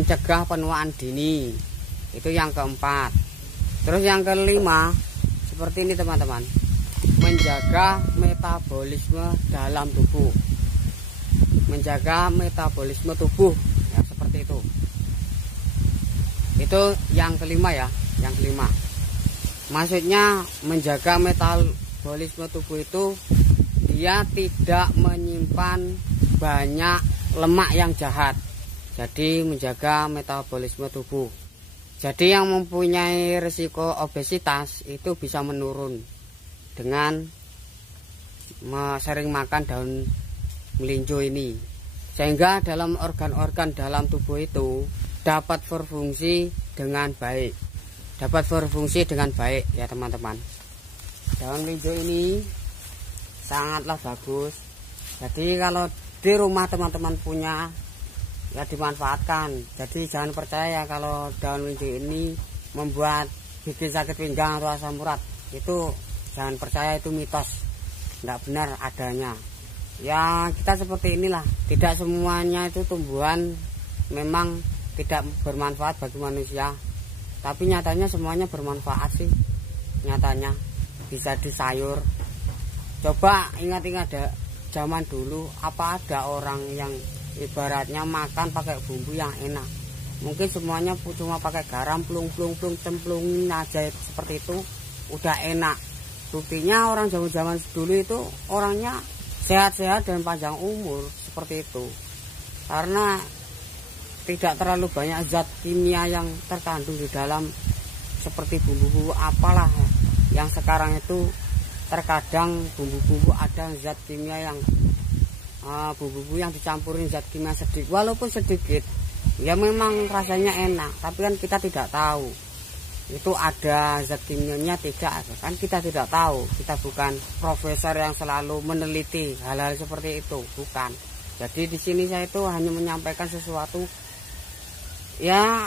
mencegah penuaan dini. Itu yang keempat. Terus yang kelima, seperti ini teman-teman, menjaga metabolisme dalam tubuh. Menjaga metabolisme tubuh, ya seperti itu. Itu yang kelima ya, yang kelima. Maksudnya menjaga metabolisme tubuh itu dia tidak menyimpan banyak lemak yang jahat. Jadi menjaga metabolisme tubuh. Jadi yang mempunyai risiko obesitas itu bisa menurun dengan sering makan daun melinjo ini. Sehingga dalam organ-organ dalam tubuh itu dapat berfungsi dengan baik. Dapat berfungsi dengan baik ya teman-teman. Daun melinjo ini sangatlah bagus. Jadi kalau di rumah teman-teman punya, ya dimanfaatkan. Jadi jangan percaya kalau daun melinjo ini membuat bikin sakit pinggang atau asam urat. Itu jangan percaya, itu mitos, tidak benar adanya. Ya kita seperti inilah, tidak semuanya itu tumbuhan memang tidak bermanfaat bagi manusia, tapi nyatanya semuanya bermanfaat sih. Nyatanya bisa di sayur. Coba ingat-ingat zaman dulu, apa ada orang yang ibaratnya makan pakai bumbu yang enak? Mungkin semuanya cuma pakai garam, plung cemplungin aja seperti itu udah enak. Buktinya orang zaman dulu itu orangnya sehat-sehat dan panjang umur seperti itu, karena tidak terlalu banyak zat kimia yang terkandung di dalam, seperti bumbu-bumbu apalah yang sekarang itu terkadang bumbu-bumbu ada zat kimia yang bumbu-bumbu yang dicampurin zat kimia sedikit, walaupun sedikit ya memang rasanya enak, tapi kan kita tidak tahu itu ada zat kimianya tidak, kan kita tidak tahu. Kita bukan profesor yang selalu meneliti hal-hal seperti itu, bukan. Jadi di sini saya itu hanya menyampaikan sesuatu, ya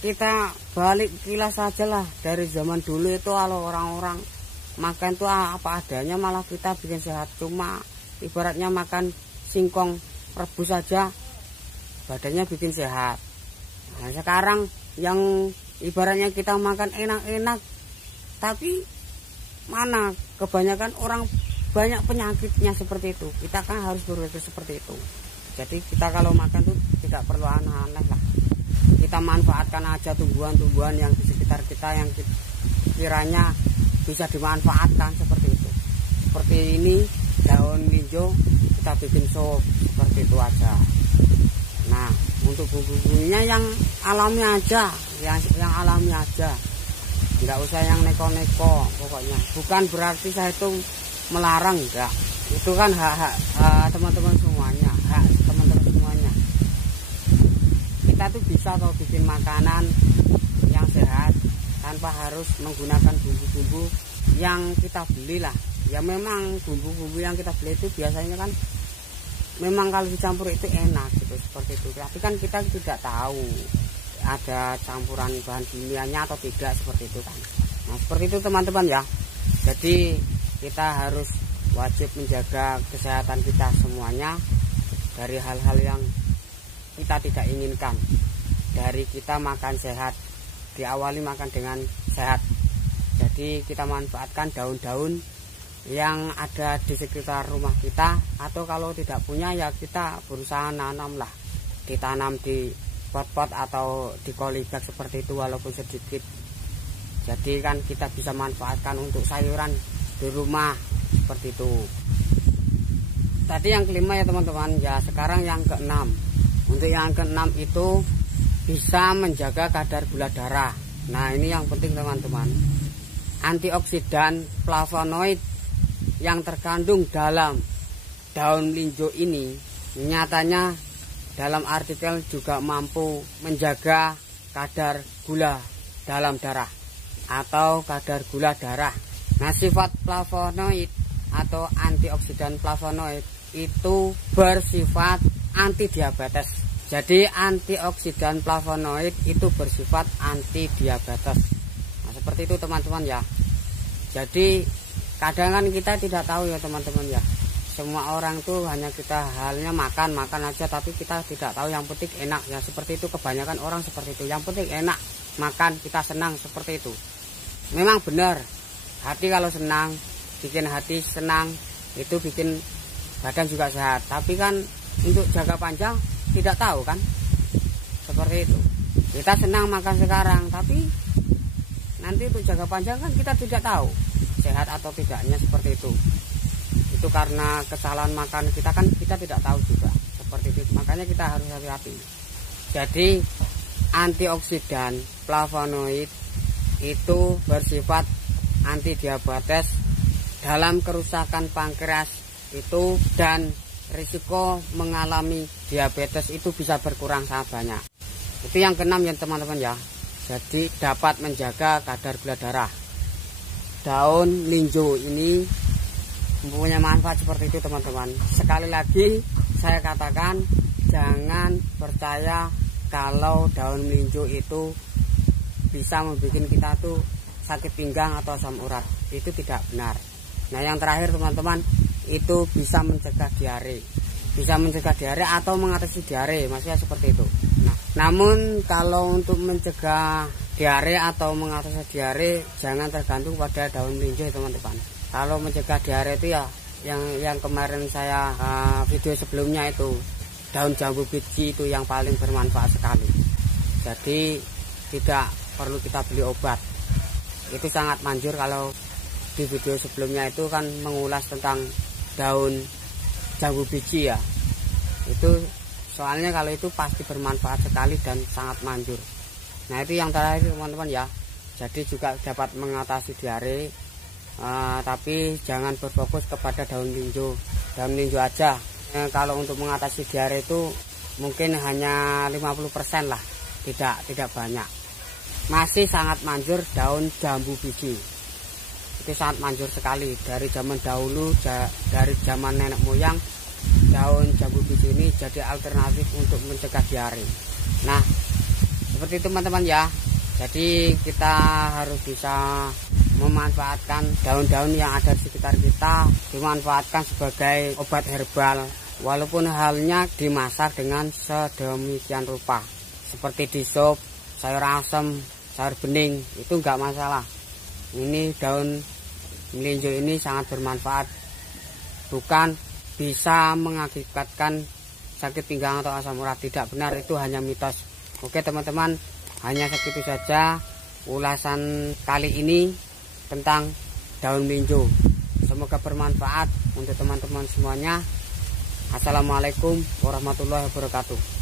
kita balik kilas saja lah. Dari zaman dulu itu kalau orang-orang makan tuh apa adanya, malah kita bikin sehat. Cuma ibaratnya makan singkong rebus saja badannya bikin sehat. Nah sekarang yang ibaratnya kita makan enak-enak, tapi mana kebanyakan orang banyak penyakitnya seperti itu. Kita kan harus berpikir seperti itu. Jadi kita kalau makan tuh tidak perlu aneh-aneh lah. Kita manfaatkan aja tumbuhan-tumbuhan yang di sekitar kita yang kiranya bisa dimanfaatkan seperti itu. Seperti ini daun melinjo kita bikin sop seperti itu aja. Nah untuk bumbu-bumbunya yang alami aja, yang alami aja, nggak usah yang neko-neko pokoknya. Bukan berarti saya itu melarang, enggak. Itu kan hak teman-teman semuanya, hak teman-teman semuanya. Kita tuh bisa kalau bikin makanan yang sehat tanpa harus menggunakan bumbu-bumbu yang kita beli lah. Ya memang bumbu-bumbu yang kita beli itu biasanya kan memang kalau dicampur itu enak gitu, seperti itu. Tapi kan kita tidak tahu ada campuran bahan kimianya atau tidak, seperti itu kan. Nah seperti itu teman-teman ya. Jadi kita harus wajib menjaga kesehatan kita semuanya dari hal-hal yang kita tidak inginkan. Dari kita makan sehat, diawali makan dengan sehat. Jadi kita manfaatkan daun-daun yang ada di sekitar rumah kita, atau kalau tidak punya ya kita berusaha nanam lah, ditanam di pot-pot atau di kolibag seperti itu walaupun sedikit. Jadi kan kita bisa manfaatkan untuk sayuran di rumah seperti itu. Tadi yang kelima ya teman-teman ya. Sekarang yang keenam. Untuk yang keenam itu bisa menjaga kadar gula darah. Nah ini yang penting teman-teman. Antioksidan flavonoid yang terkandung dalam daun melinjo ini nyatanya dalam artikel juga mampu menjaga kadar gula dalam darah atau kadar gula darah. Nah sifat flavonoid atau antioksidan flavonoid itu bersifat anti diabetes. Jadi antioksidan flavonoid itu bersifat anti diabetes. Nah seperti itu teman-teman ya. Jadi kadang kan kita tidak tahu ya teman-teman ya, Semua orang tuh hanya kita halnya makan aja, tapi kita tidak tahu yang penting enak ya. Seperti itu kebanyakan orang seperti itu, yang penting enak, makan, kita senang, seperti itu. Memang benar, hati kalau senang, bikin hati senang, itu bikin badan juga sehat. Tapi kan untuk jangka panjang tidak tahu kan, seperti itu. Kita senang makan sekarang, tapi nanti untuk jangka panjang kan kita tidak tahu sehat atau tidaknya, seperti itu. Itu karena kesalahan makan kita kan, kita tidak tahu juga, seperti itu. Makanya kita harus hati-hati. Jadi antioksidan flavonoid itu bersifat anti diabetes dalam kerusakan pankreas itu, dan risiko mengalami diabetes itu bisa berkurang sangat banyak. Itu yang keenam ya teman-teman ya. Jadi dapat menjaga kadar gula darah. Daun linjo ini mempunyai manfaat seperti itu teman-teman. Sekali lagi saya katakan, jangan percaya kalau daun melinjo itu bisa membuat kita tuh sakit pinggang atau asam urat. Itu tidak benar. Nah yang terakhir teman-teman, itu bisa mencegah diare. Bisa mencegah diare atau mengatasi diare, maksudnya seperti itu. Nah, namun kalau untuk mencegah diare atau mengatasi diare, jangan tergantung pada daun melinjo teman-teman. Kalau mencegah diare itu ya yang kemarin saya video sebelumnya itu, daun jambu biji itu yang paling bermanfaat sekali. Jadi tidak perlu kita beli obat. Itu sangat manjur. Kalau di video sebelumnya itu kan mengulas tentang daun jambu biji ya. Itu soalnya kalau itu pasti bermanfaat sekali dan sangat manjur. Nah itu yang terakhir teman-teman ya. Jadi juga dapat mengatasi diare. Tapi jangan berfokus kepada daun linjo aja. Kalau untuk mengatasi diare itu mungkin hanya 50% lah, tidak banyak. Masih sangat manjur daun jambu biji. Itu sangat manjur sekali dari zaman dahulu, dari zaman nenek moyang. Daun jambu biji ini jadi alternatif untuk mencegah diare. Nah seperti itu teman-teman ya. Jadi kita harus bisa memanfaatkan daun-daun yang ada di sekitar kita, dimanfaatkan sebagai obat herbal, walaupun halnya dimasak dengan sedemikian rupa, seperti di sop, sayur asem, sayur bening, itu enggak masalah. Ini daun melinjo ini sangat bermanfaat, bukan bisa mengakibatkan sakit pinggang atau asam urat. Tidak benar, itu hanya mitos. Oke teman-teman, hanya segitu saja ulasan kali ini tentang daun melinjo. Semoga bermanfaat untuk teman-teman semuanya. Assalamualaikum warahmatullahi wabarakatuh.